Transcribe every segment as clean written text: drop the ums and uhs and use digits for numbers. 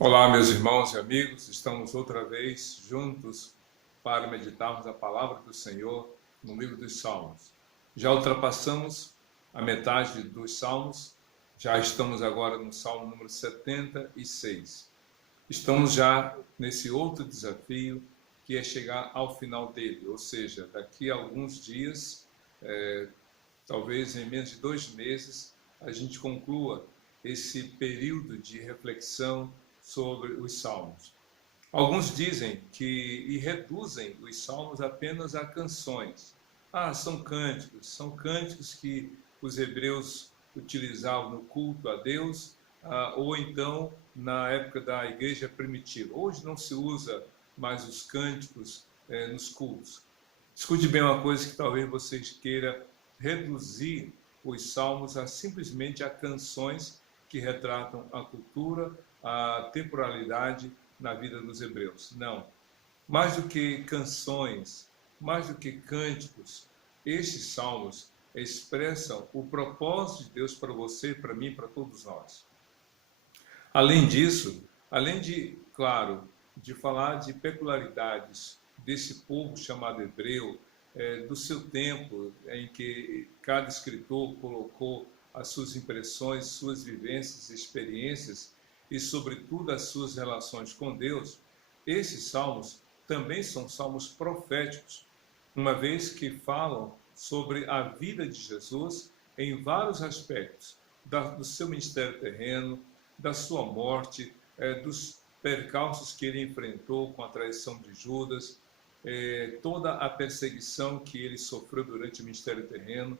Olá, meus irmãos e amigos, estamos outra vez juntos para meditarmos a palavra do Senhor no livro dos Salmos. Já ultrapassamos a metade dos Salmos, já estamos agora no Salmo número 76. Estamos já nesse outro desafio que é chegar ao final dele, ou seja, daqui a alguns dias, talvez em menos de 2 meses, a gente conclua esse período de reflexão sobre os salmos. Alguns dizem e reduzem os salmos apenas a canções. São cânticos que os hebreus utilizavam no culto a Deus, ou então na época da igreja primitiva. Hoje não se usa mais os cânticos nos cultos. Escute bem uma coisa que talvez vocês queiram reduzir os salmos a simplesmente a canções que retratam a cultura, a temporalidade na vida dos hebreus. Não. Mais do que canções, mais do que cânticos, estes salmos expressam o propósito de Deus para você, para mim, para todos nós. Além disso, além de, claro, de falar de peculiaridades desse povo chamado hebreu, do seu tempo em que cada escritor colocou as suas impressões, suas vivências, experiências e, sobretudo, as suas relações com Deus, esses salmos também são salmos proféticos, uma vez que falam sobre a vida de Jesus em vários aspectos, do seu ministério terreno, da sua morte, dos percalços que ele enfrentou com a traição de Judas, toda a perseguição que ele sofreu durante o ministério terreno,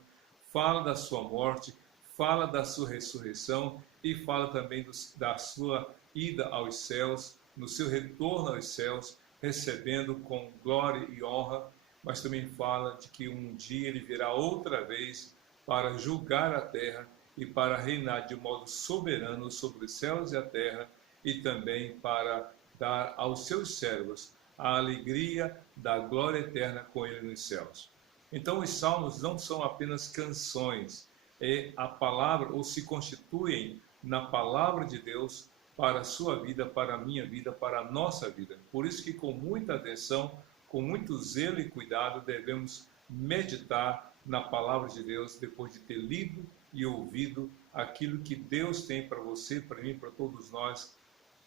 fala da sua morte, fala da sua ressurreição e fala também da sua ida aos céus, no seu retorno aos céus, recebendo com glória e honra, mas também fala de que um dia ele virá outra vez para julgar a terra e para reinar de modo soberano sobre os céus e a terra, e também para dar aos seus servos a alegria da glória eterna com ele nos céus. Então os salmos não são apenas canções, é a palavra, ou se constituem na palavra de Deus para a sua vida, para a minha vida, para a nossa vida. Por isso que com muita atenção, com muito zelo e cuidado, devemos meditar na palavra de Deus depois de ter lido e ouvido aquilo que Deus tem para você, para mim, para todos nós,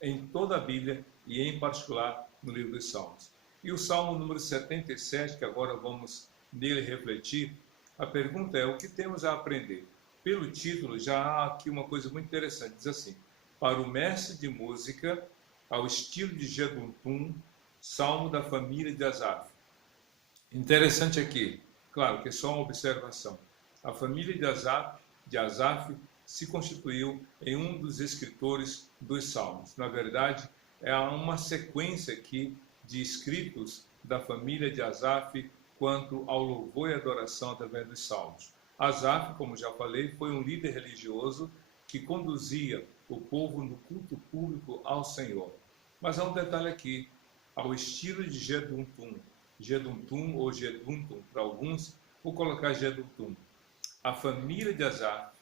em toda a Bíblia e em particular no livro dos Salmos. E o Salmo número 77, que agora vamos nele refletir, a pergunta é: o que temos a aprender? Pelo título já há aqui uma coisa muito interessante, diz assim: para o mestre de música, ao estilo de Jedutum, salmo da família de Asaf. Interessante aqui, claro que é só uma observação, a família de Asaf se constituiu em um dos escritores dos salmos. Na verdade, é uma sequência aqui de escritos da família de Asaf quanto ao louvor e adoração através dos salmos. Asaf, como já falei, foi um líder religioso que conduzia o povo no culto público ao Senhor. Mas há um detalhe aqui, ao estilo de Jedutum. Jedutum ou Jeduntum para alguns, vou colocar Jedutum. A família de Asaf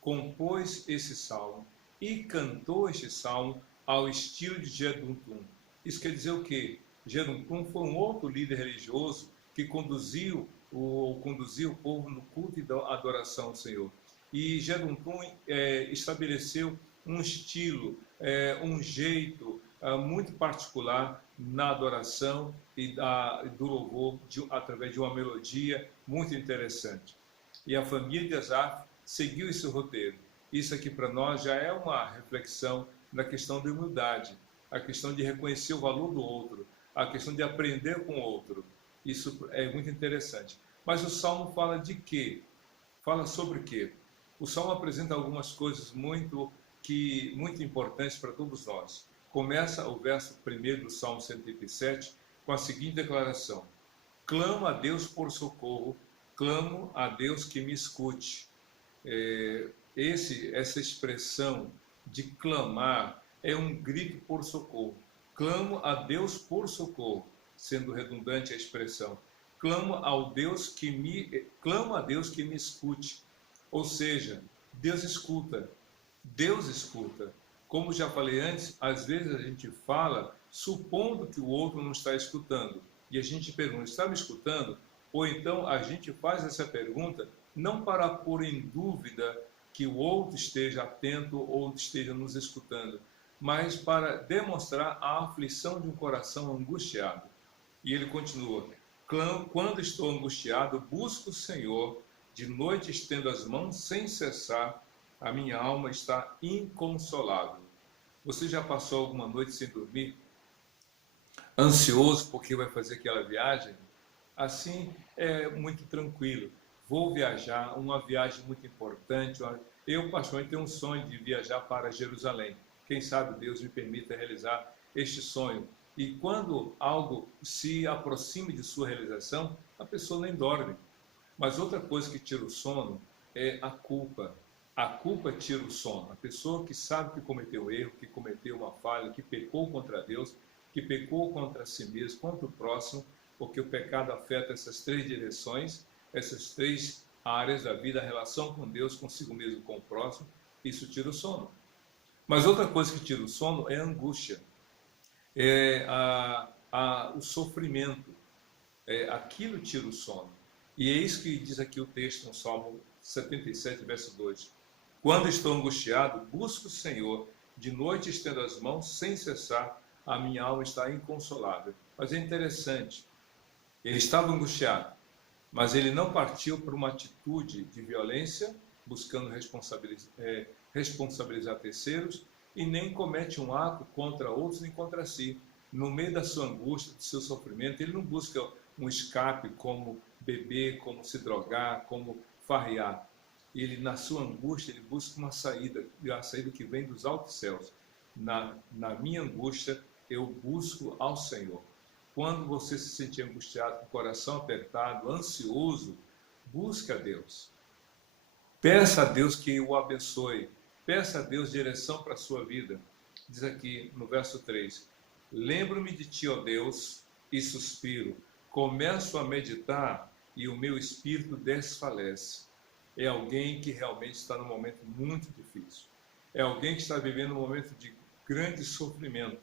compôs esse salmo e cantou este salmo ao estilo de Jedutum. Isso quer dizer o quê? Jedutum foi um outro líder religioso que conduziu o povo no culto e da adoração ao Senhor. E Jedutum estabeleceu um estilo, um jeito muito particular na adoração e do louvor através de uma melodia muito interessante. E a família de Asaf seguiu esse roteiro. Isso aqui para nós já é uma reflexão na questão da humildade, a questão de reconhecer o valor do outro, a questão de aprender com o outro. Isso é muito interessante. Mas o Salmo fala de quê? Fala sobre quê? O Salmo apresenta algumas coisas muito importantes para todos nós. Começa o verso 1 do Salmo 107 com a seguinte declaração: clamo a Deus por socorro, clamo a Deus que me escute. Essa expressão de clamar é um grito por socorro. Clamo a Deus por socorro, sendo redundante a expressão. Clamo a Deus que me escute. Ou seja, Deus escuta. Deus escuta. Como já falei antes, às vezes a gente fala supondo que o outro não está escutando. E a gente pergunta, está me escutando? Ou então a gente faz essa pergunta não para pôr em dúvida que o outro esteja atento ou esteja nos escutando, mas para demonstrar a aflição de um coração angustiado. E ele continua, quando estou angustiado, busco o Senhor, de noite estendo as mãos sem cessar, a minha alma está inconsolável. Você já passou alguma noite sem dormir? Ansioso porque vai fazer aquela viagem? Assim é muito tranquilo. Vou viajar, uma viagem muito importante. Eu, particularmente, tenho um sonho de viajar para Jerusalém. Quem sabe Deus me permita realizar este sonho. E quando algo se aproxime de sua realização, a pessoa nem dorme. Mas outra coisa que tira o sono é a culpa. A culpa tira o sono. A pessoa que sabe que cometeu erro, que cometeu uma falha, que pecou contra Deus, que pecou contra si mesmo, contra o próximo, porque o pecado afeta essas três direções, essas três áreas da vida, a relação com Deus, consigo mesmo, com o próximo, isso tira o sono. Mas outra coisa que tira o sono é a angústia, é o sofrimento, aquilo tira o sono. E é isso que diz aqui o texto no Salmo 77, verso 2. Quando estou angustiado, busco o Senhor, de noite estendo as mãos sem cessar, a minha alma está inconsolável. Mas é interessante, ele estava angustiado, mas ele não partiu para uma atitude de violência, buscando responsabilizar terceiros, e nem comete um ato contra outros nem contra si. No meio da sua angústia, do seu sofrimento, ele não busca um escape como beber, como se drogar, como farrear. Ele, na sua angústia, ele busca uma saída, e a saída que vem dos altos céus. Na minha angústia, eu busco ao Senhor. Quando você se sentir angustiado, com o coração apertado, ansioso, busque a Deus. Peça a Deus que o abençoe. Peça a Deus direção para a sua vida. Diz aqui no verso 3, lembro-me de ti, ó Deus, e suspiro. Começo a meditar e o meu espírito desfalece. É alguém que realmente está num momento muito difícil. É alguém que está vivendo um momento de grande sofrimento.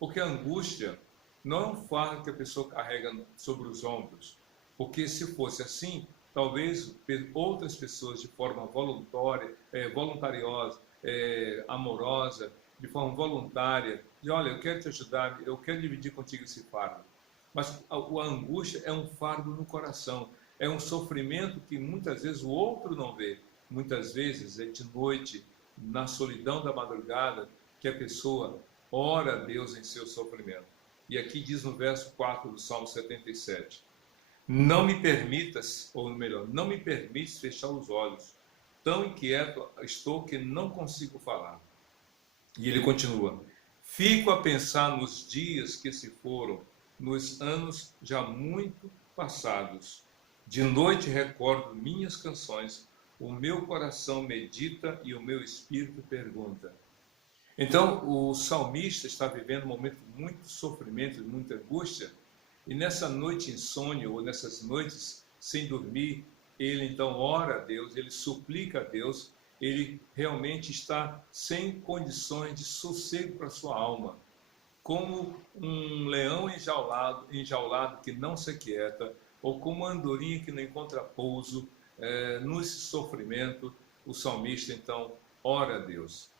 Porque a angústia não é um fardo que a pessoa carrega sobre os ombros. Porque se fosse assim, talvez outras pessoas de forma voluntariosa, amorosa, de forma voluntária, de olha, eu quero te ajudar, eu quero dividir contigo esse fardo. Mas a angústia é um fardo no coração, é um sofrimento que muitas vezes o outro não vê. Muitas vezes é de noite, na solidão da madrugada, que a pessoa ora a Deus em seu sofrimento. E aqui diz no verso 4 do Salmo 77, não me permitas, ou melhor, não me permites fechar os olhos, tão inquieto estou que não consigo falar. E ele continua, fico a pensar nos dias que se foram, nos anos já muito passados. De noite recordo minhas canções, o meu coração medita e o meu espírito pergunta. Então, o salmista está vivendo um momento de muito sofrimento, de muita angústia, e nessa noite insônia, ou nessas noites sem dormir, ele então ora a Deus, ele suplica a Deus, ele realmente está sem condições de sossego para a sua alma. Como um leão enjaulado que não se aquieta, ou como uma andorinha que não encontra pouso, nesse sofrimento, o salmista então ora a Deus.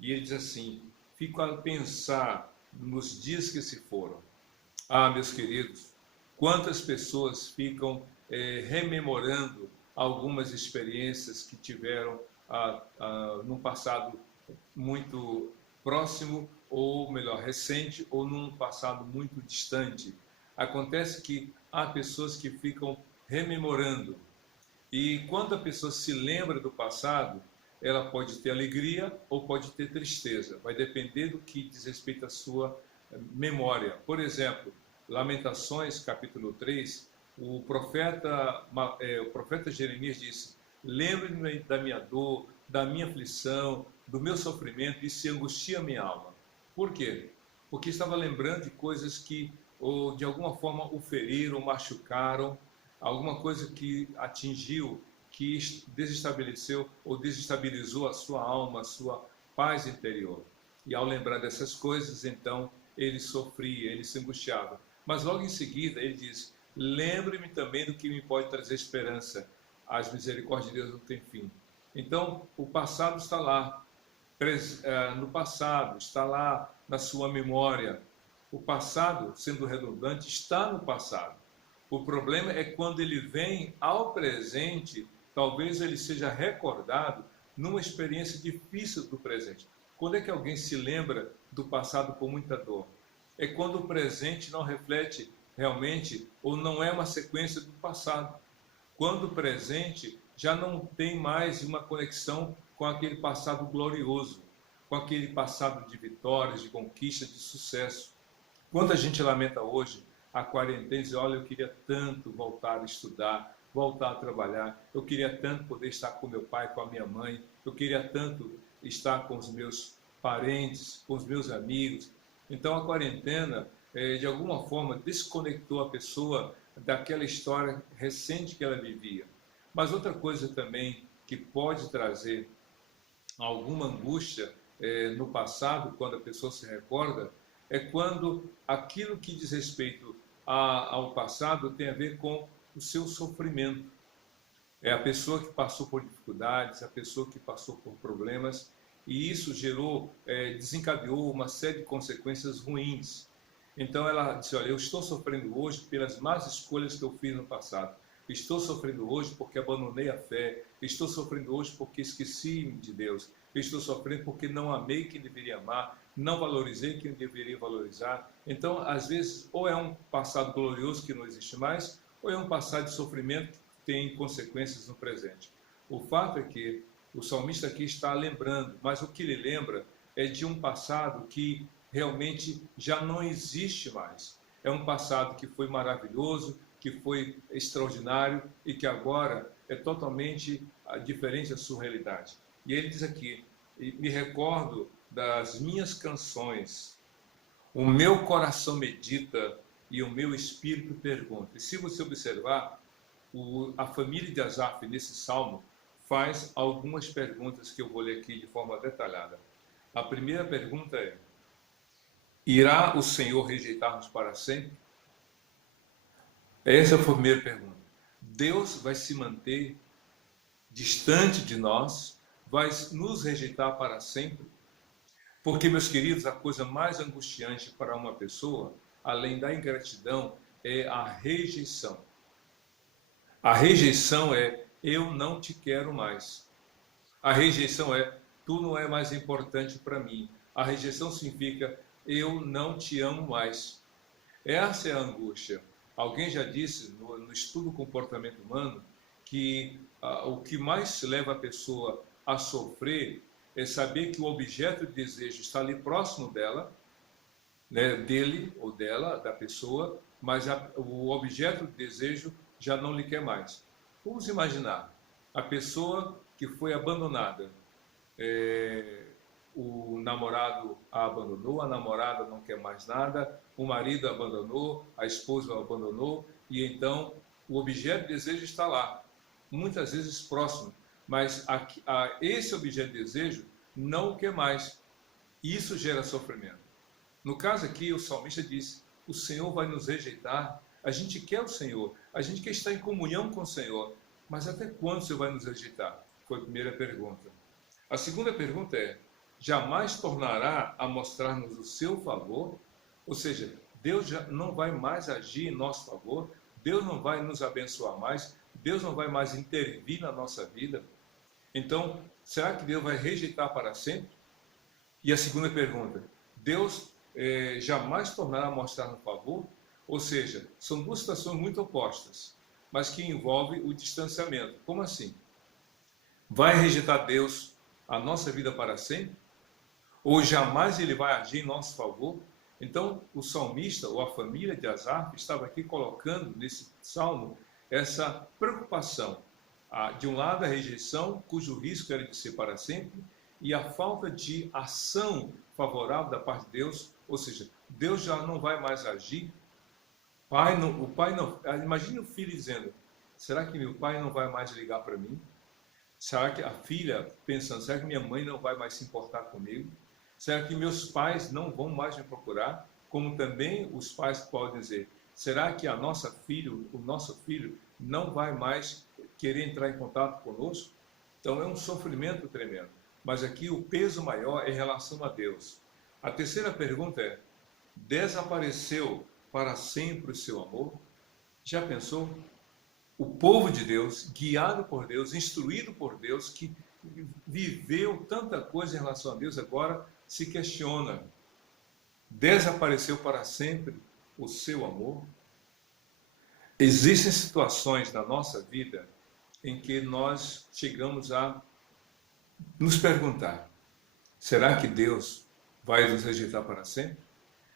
E ele diz assim, fico a pensar nos dias que se foram. Ah, meus queridos, quantas pessoas ficam rememorando algumas experiências que tiveram num passado muito próximo, ou melhor, recente, ou num passado muito distante. Acontece que há pessoas que ficam rememorando. E quando a pessoa se lembra do passado, ela pode ter alegria ou pode ter tristeza. Vai depender do que diz respeito à sua memória. Por exemplo, Lamentações, capítulo 3, o profeta Jeremias disse, lembre-me da minha dor, da minha aflição, do meu sofrimento, e se angustia a minha alma. Por quê? Porque estava lembrando de coisas que, ou de alguma forma, o feriram, machucaram, alguma coisa que atingiu, que desestabeleceu ou desestabilizou a sua alma, a sua paz interior. E ao lembrar dessas coisas, então ele sofria, ele se angustiava. Mas logo em seguida ele diz: lembre-me também do que me pode trazer esperança. As misericórdias de Deus não têm fim. Então, o passado está lá, no passado, está lá na sua memória. O passado, sendo redundante, está no passado. O problema é quando ele vem ao presente, talvez ele seja recordado numa experiência difícil do presente. Quando é que alguém se lembra do passado com muita dor? É quando o presente não reflete realmente ou não é uma sequência do passado. Quando o presente já não tem mais uma conexão com aquele passado glorioso, com aquele passado de vitórias, de conquistas, de sucesso. Quando a gente lamenta hoje a quarentena, diz: olha, eu queria tanto voltar a estudar, voltar a trabalhar, eu queria tanto poder estar com meu pai, com a minha mãe, eu queria tanto estar com os meus parentes, com os meus amigos. Então a quarentena, de alguma forma, desconectou a pessoa daquela história recente que ela vivia. Mas outra coisa também que pode trazer alguma angústia no passado, quando a pessoa se recorda, é quando aquilo que diz respeito ao passado tem a ver com o seu sofrimento. É a pessoa que passou por dificuldades, a pessoa que passou por problemas, e isso desencadeou uma série de consequências ruins. Então ela disse: olha, eu estou sofrendo hoje pelas más escolhas que eu fiz no passado. Estou sofrendo hoje porque abandonei a fé. Estou sofrendo hoje porque esqueci de Deus. Estou sofrendo porque não amei quem deveria amar, não valorizei quem deveria valorizar. Então, às vezes, ou é um passado glorioso que não existe mais, ou é um passado de sofrimento que tem consequências no presente. O fato é que o salmista aqui está lembrando, mas o que ele lembra é de um passado que realmente já não existe mais. É um passado que foi maravilhoso, que foi extraordinário e que agora é totalmente diferente da sua realidade. E ele diz aqui: me recordo das minhas canções, o meu coração medita e o meu espírito pergunta. E se você observar, a família de Asaf nesse salmo faz algumas perguntas que eu vou ler aqui de forma detalhada. A primeira pergunta é: irá o Senhor rejeitar-nos para sempre? Essa foi a primeira pergunta. Deus vai se manter distante de nós? Vai nos rejeitar para sempre? Porque, meus queridos, a coisa mais angustiante para uma pessoa, além da ingratidão, é a rejeição. A rejeição é: eu não te quero mais. A rejeição é: tu não é mais importante para mim. A rejeição significa: eu não te amo mais. Essa é a angústia. Alguém já disse no estudo do comportamento humano que o que mais leva a pessoa a sofrer é saber que o objeto de desejo está ali próximo dela, né, dele ou dela, da pessoa, mas o objeto de desejo já não lhe quer mais. Vamos imaginar a pessoa que foi abandonada. O namorado a abandonou, a namorada não quer mais nada, o marido abandonou, a esposa o abandonou, e então o objeto de desejo está lá, muitas vezes próximo, mas esse objeto de desejo não o quer mais. Isso gera sofrimento. No caso aqui, o salmista diz: o Senhor vai nos rejeitar. A gente quer o Senhor, a gente quer estar em comunhão com o Senhor, mas até quando o Senhor vai nos rejeitar? Foi a primeira pergunta. A segunda pergunta é: jamais tornará a mostrar-nos o seu favor? Ou seja, Deus já não vai mais agir em nosso favor, Deus não vai nos abençoar mais, Deus não vai mais intervir na nossa vida. Então, será que Deus vai rejeitar para sempre? E a segunda pergunta: Deus jamais tornará a mostrar no favor? Ou seja, são duas situações muito opostas, mas que envolvem o distanciamento. Como assim? Vai rejeitar Deus a nossa vida para sempre? Ou jamais ele vai agir em nosso favor? Então, o salmista, ou a família de Asaf, estava aqui colocando nesse salmo essa preocupação. De um lado, a rejeição, cujo risco era de ser para sempre, e a falta de ação favorável da parte de Deus, ou seja, Deus já não vai mais agir. O pai não. Imagine o filho dizendo: será que meu pai não vai mais ligar para mim? Será que a filha pensando: será que minha mãe não vai mais se importar comigo? Será que meus pais não vão mais me procurar? Como também os pais podem dizer, será que a nossa filha, o nosso filho não vai mais querer entrar em contato conosco? Então é um sofrimento tremendo. Mas aqui o peso maior é em relação a Deus. A terceira pergunta é, desapareceu para sempre o seu amor? Já pensou? O povo de Deus, guiado por Deus, instruído por Deus, que viveu tanta coisa em relação a Deus, agora se questiona: desapareceu para sempre o seu amor? Existem situações na nossa vida em que nós chegamos a nos perguntar: será que Deus vai nos rejeitar para sempre?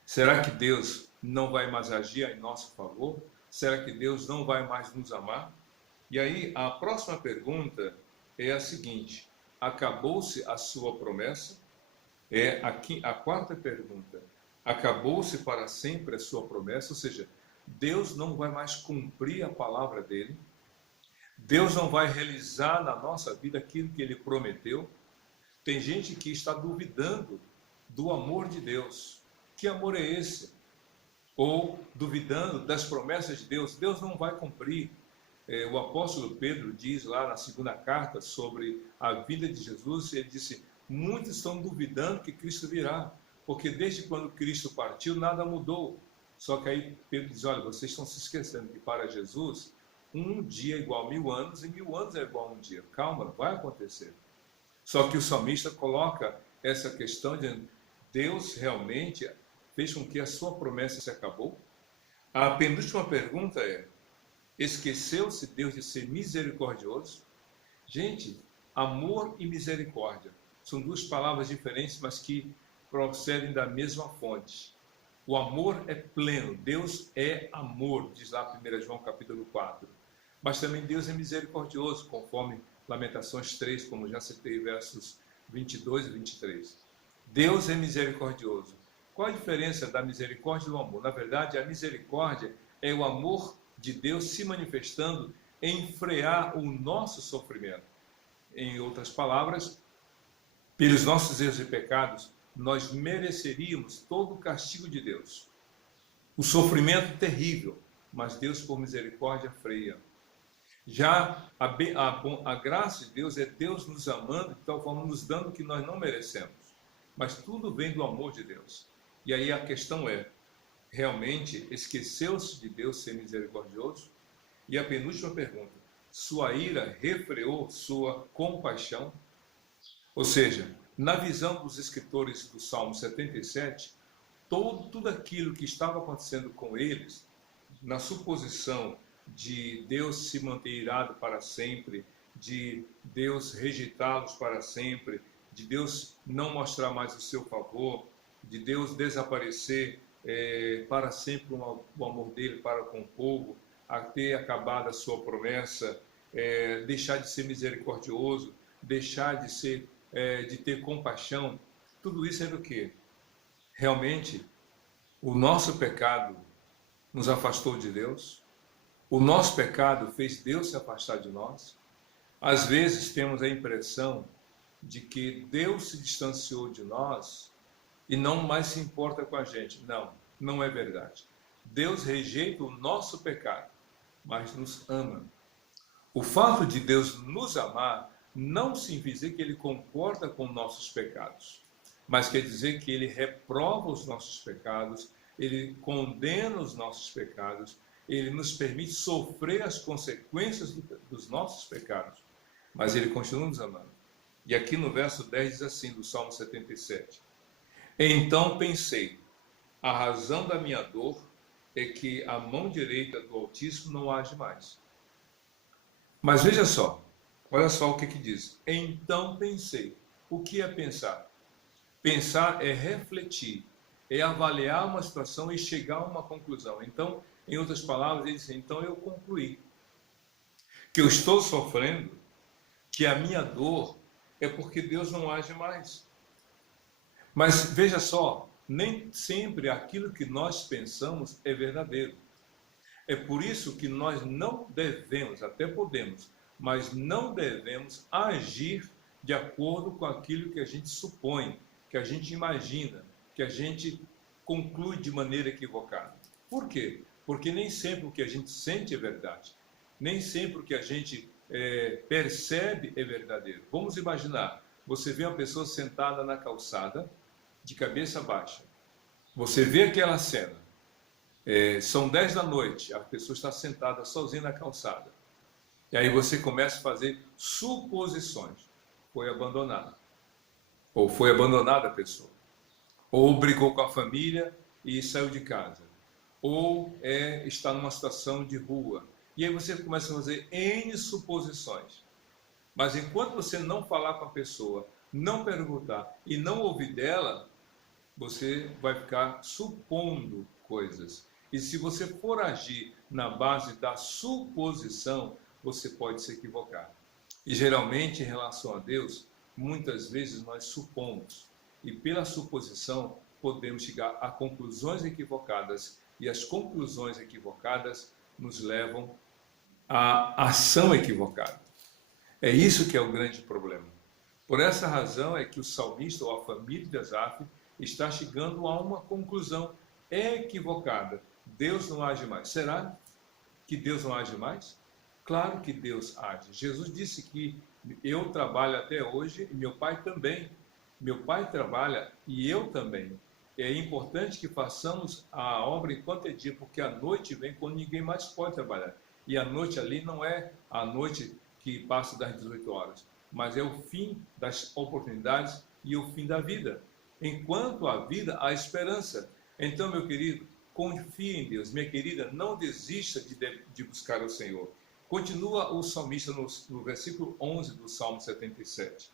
Será que Deus não vai mais agir em nosso favor? Será que Deus não vai mais nos amar? E aí, a próxima pergunta é a seguinte: acabou-se a sua promessa? É aqui a quarta pergunta. Acabou-se para sempre a sua promessa? Ou seja, Deus não vai mais cumprir a palavra dele? Deus não vai realizar na nossa vida aquilo que ele prometeu? Tem gente que está duvidando do amor de Deus. Que amor é esse? Ou duvidando das promessas de Deus. Deus não vai cumprir. O apóstolo Pedro diz lá na segunda carta sobre a vida de Jesus, ele disse, muitos estão duvidando que Cristo virá, porque desde quando Cristo partiu, nada mudou. Só que aí Pedro diz, olha, vocês estão se esquecendo que para Jesus, um dia é igual a 1000 anos e 1000 anos é igual a um dia. Calma, vai acontecer. Só que o salmista coloca essa questão de Deus realmente fez com que a sua promessa se acabou? A penúltima pergunta é, esqueceu-se Deus de ser misericordioso? Gente, amor e misericórdia são duas palavras diferentes, mas que procedem da mesma fonte. O amor é pleno, Deus é amor, diz lá 1 João capítulo 4. Mas também Deus é misericordioso, conforme Lamentações 3, como já citei, versos 22 e 23. Deus é misericordioso. Qual a diferença da misericórdia e do amor? Na verdade, a misericórdia é o amor de Deus se manifestando em frear o nosso sofrimento. Em outras palavras, pelos nossos erros e pecados, nós mereceríamos todo o castigo de Deus. O sofrimento terrível, mas Deus, por misericórdia, freia. Já a graça de Deus é Deus nos amando, de tal forma nos dando o que nós não merecemos. Mas tudo vem do amor de Deus. E aí a questão é, realmente esqueceu-se de Deus ser misericordioso? E a penúltima pergunta, sua ira refreou sua compaixão? Ou seja, na visão dos escritores do Salmo 77, tudo aquilo que estava acontecendo com eles, na suposição de Deus se manter irado para sempre, de Deus rejeitá-los para sempre, de Deus não mostrar mais o seu favor, de Deus desaparecer para sempre o amor dele para com o povo, a ter acabado a sua promessa, deixar de ser misericordioso, deixar de ter compaixão. Tudo isso era o quê? Realmente, o nosso pecado nos afastou de Deus, o nosso pecado fez Deus se afastar de nós. Às vezes temos a impressão de que Deus se distanciou de nós e não mais se importa com a gente. Não, não é verdade. Deus rejeita o nosso pecado, mas nos ama. O fato de Deus nos amar não significa que Ele concorda com nossos pecados, mas quer dizer que Ele reprova os nossos pecados, Ele condena os nossos pecados, Ele nos permite sofrer as consequências dos nossos pecados, mas Ele continua nos amando. E aqui no verso 10 diz assim, do Salmo 77, então pensei, a razão da minha dor é que a mão direita do Altíssimo não age mais. Mas veja só, olha só o que diz. Então pensei. O que é pensar? Pensar é refletir, é avaliar uma situação e chegar a uma conclusão. Então, em outras palavras, ele diz, então eu concluí que eu estou sofrendo, que a minha dor é porque Deus não age mais. Mas veja só, nem sempre aquilo que nós pensamos é verdadeiro. É por isso que nós não devemos, até podemos, mas não devemos agir de acordo com aquilo que a gente supõe, que a gente imagina, que a gente conclui de maneira equivocada. Por quê? Porque nem sempre o que a gente sente é verdade. Nem sempre o que a gente percebe é verdadeiro. Vamos imaginar, você vê uma pessoa sentada na calçada, de cabeça baixa. Você vê aquela cena. São 10 da noite, a pessoa está sentada sozinha na calçada. E aí você começa a fazer suposições. Foi abandonada. Ou foi abandonada a pessoa. Ou brigou com a família e saiu de casa. Ou está numa situação de rua. E aí você começa a fazer N suposições. Mas enquanto você não falar com a pessoa, não perguntar e não ouvir dela, você vai ficar supondo coisas. E se você for agir na base da suposição, você pode se equivocar. E geralmente, em relação a Deus, muitas vezes nós supomos. E pela suposição, podemos chegar a conclusões equivocadas. E as conclusões equivocadas nos levam à ação equivocada. É isso que é o grande problema. Por essa razão é que o salmista, ou a família de Asaf, está chegando a uma conclusão equivocada. Deus não age mais. Será que Deus não age mais? Claro que Deus age. Jesus disse que eu trabalho até hoje e meu pai também. Meu pai trabalha e eu também. É importante que façamos a obra enquanto é dia, porque a noite vem quando ninguém mais pode trabalhar. E a noite ali não é a noite que passa das 18 horas, mas é o fim das oportunidades e o fim da vida. Enquanto há vida, há esperança. Então, meu querido, confie em Deus. Minha querida, não desista de buscar o Senhor. Continua o salmista no versículo 11 do Salmo 77.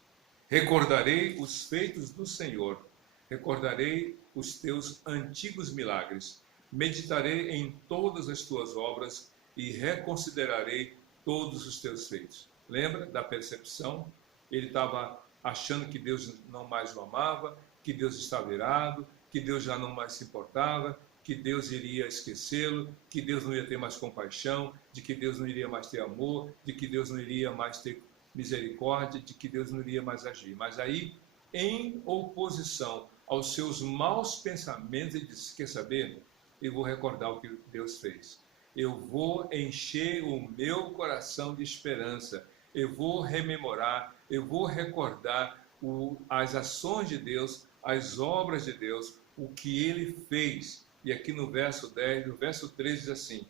Recordarei os feitos do Senhor, recordarei os teus antigos milagres, meditarei em todas as tuas obras e reconsiderarei todos os teus feitos. Lembra da percepção? Ele estava achando que Deus não mais o amava, que Deus estava irado, que Deus já não mais se importava, que Deus iria esquecê-lo, que Deus não ia ter mais compaixão, de que Deus não iria mais ter amor, de que Deus não iria mais ter misericórdia, de que Deus não iria mais agir. Mas aí, em oposição aos seus maus pensamentos, ele disse, quer saber? Eu vou recordar o que Deus fez. Eu vou encher o meu coração de esperança. Eu vou rememorar, eu vou recordar as ações de Deus, as obras de Deus, o que Ele fez. E aqui no verso 10, no verso 13 diz assim,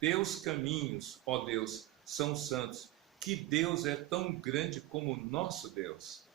teus caminhos, ó Deus, são santos. Que Deus é tão grande como o nosso Deus.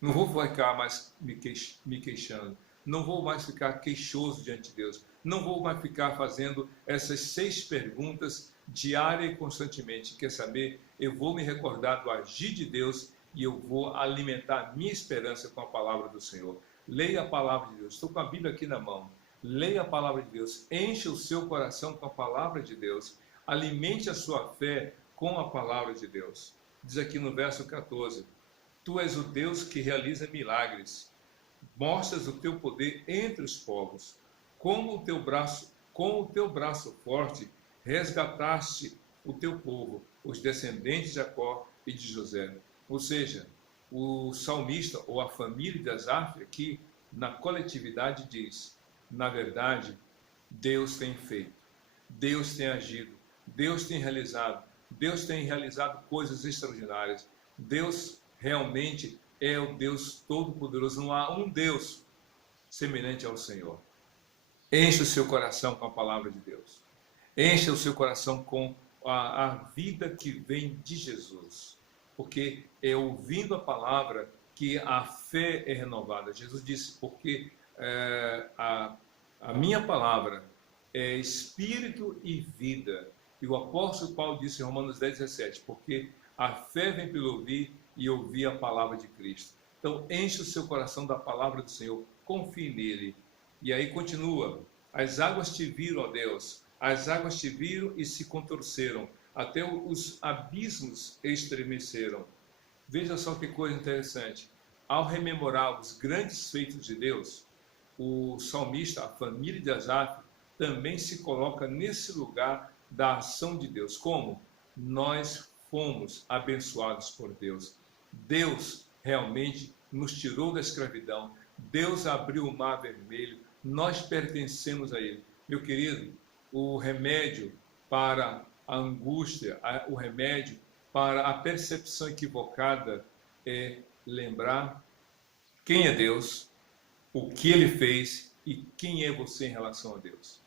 Não vou ficar mais me queixando. Não vou mais ficar queixoso diante de Deus. Não vou mais ficar fazendo essas 6 perguntas diária e constantemente. Quer saber? Eu vou me recordar do agir de Deus e eu vou alimentar a minha esperança com a palavra do Senhor. Leia a palavra de Deus. Estou com a Bíblia aqui na mão. Leia a palavra de Deus. Enche o seu coração com a palavra de Deus. Alimente a sua fé com a palavra de Deus. Diz aqui no verso 14, tu és o Deus que realiza milagres. Mostras o teu poder entre os povos. Com o teu braço forte, resgataste o teu povo, os descendentes de Jacó e de José. Ou seja, o salmista ou a família de Asaf aqui na coletividade diz, na verdade, Deus tem feito, Deus tem agido, Deus tem realizado coisas extraordinárias. Deus realmente é o Deus Todo-Poderoso. Não há um Deus semelhante ao Senhor. Enche o seu coração com a palavra de Deus. Enche o seu coração com a vida que vem de Jesus. Porque é ouvindo a palavra que a fé é renovada. Jesus disse, porque a minha palavra é espírito e vida. E o apóstolo Paulo disse em Romanos 10:17, porque a fé vem pelo ouvir e ouvir a palavra de Cristo. Então, enche o seu coração da palavra do Senhor, confie nele. E aí continua, as águas te viram, ó Deus, as águas te viram e se contorceram, até os abismos estremeceram. Veja só que coisa interessante. Ao rememorar os grandes feitos de Deus, o salmista, a família de Asaf, também se coloca nesse lugar da ação de Deus. Como? Nós fomos abençoados por Deus. Deus realmente nos tirou da escravidão. Deus abriu o mar vermelho, nós pertencemos a Ele. Meu querido, o remédio para a angústia, o remédio para a percepção equivocada é lembrar quem é Deus, o que Ele fez e quem é você em relação a Deus.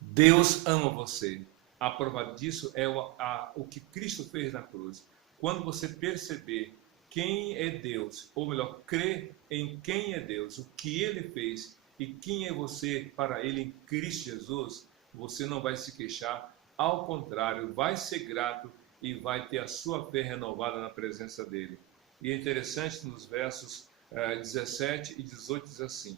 Deus ama você. A prova disso é o que Cristo fez na cruz. Quando você perceber quem é Deus, ou melhor, crer em quem é Deus, o que Ele fez e quem é você para Ele em Cristo Jesus, você não vai se queixar, ao contrário, vai ser grato e vai ter a sua fé renovada na presença dEle. E é interessante, nos versos 17 e 18 diz assim: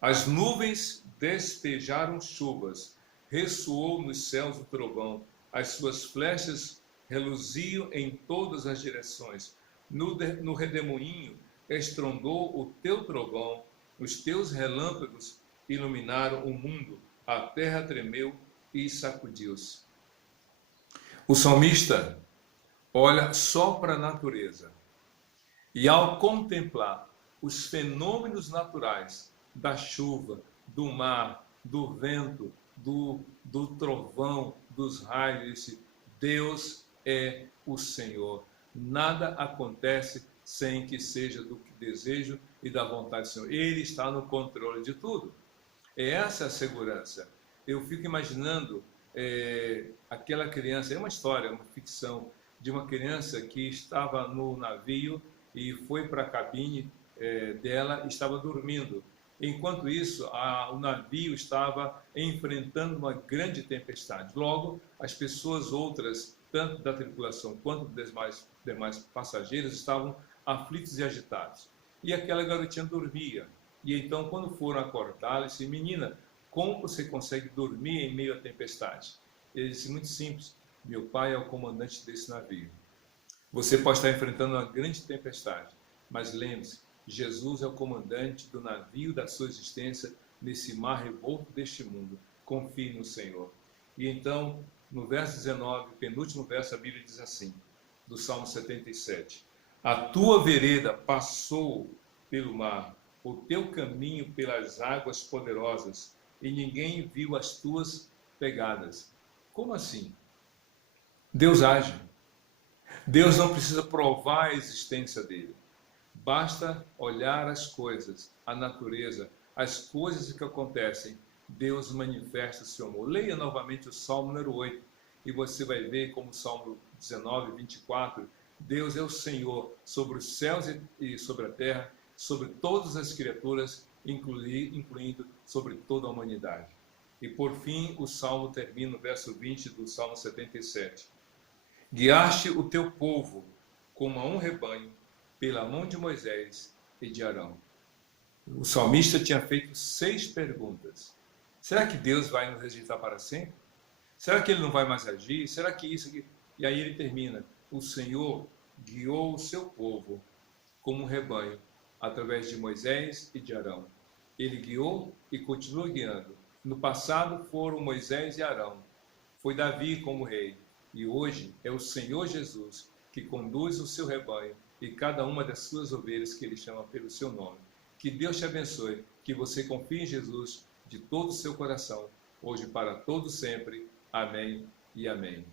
as nuvens despejaram chuvas, ressoou nos céus o trovão, as suas flechas reluziam em todas as direções. No redemoinho estrondou o teu trovão, os teus relâmpagos iluminaram o mundo, a terra tremeu e sacudiu-se. O salmista olha só para a natureza e, ao contemplar os fenômenos naturais da chuva, do mar, do vento, do trovão, dos raios, disse: Deus é o Senhor. Nada acontece sem que seja do desejo e da vontade do Senhor. Ele está no controle de tudo. É essa a segurança. Eu fico imaginando aquela criança, é uma história, uma ficção, de uma criança que estava no navio e foi para a cabine dela e estava dormindo. Enquanto isso, o navio estava enfrentando uma grande tempestade. Logo, as pessoas outras, tanto da tripulação quanto dos demais passageiros, estavam aflitos e agitados. E aquela garotinha dormia. E então, quando foram acordá-la, ela disse: menina, como você consegue dormir em meio à tempestade? Ele disse: muito simples, meu pai é o comandante desse navio. Você pode estar enfrentando uma grande tempestade, mas lembre-se, Jesus é o comandante do navio da sua existência nesse mar revolto deste mundo. Confie no Senhor. E então, no verso 19, penúltimo verso, a Bíblia diz assim, do Salmo 77: a tua vereda passou pelo mar, o teu caminho pelas águas poderosas, e ninguém viu as tuas pegadas. Como assim? Deus age. Deus não precisa provar a existência dele. Basta olhar as coisas, a natureza, as coisas que acontecem. Deus manifesta seu amor. Leia novamente o Salmo número 8 e você vai ver como o Salmo 19, 24, Deus é o Senhor sobre os céus e sobre a terra, sobre todas as criaturas, incluindo sobre toda a humanidade. E por fim, o Salmo termina no verso 20 do Salmo 77. Guiaste o teu povo como a um rebanho, pela mão de Moisés e de Arão. O salmista tinha feito 6 perguntas. Será que Deus vai nos rejeitar para sempre? Será que ele não vai mais agir? Será que isso aqui... E aí ele termina: o Senhor guiou o seu povo como um rebanho, através de Moisés e de Arão. Ele guiou e continua guiando. No passado foram Moisés e Arão. Foi Davi como rei. E hoje é o Senhor Jesus que conduz o seu rebanho e cada uma das suas ovelhas que ele chama pelo seu nome. Que Deus te abençoe, que você confie em Jesus de todo o seu coração, hoje para todo sempre. Amém e amém.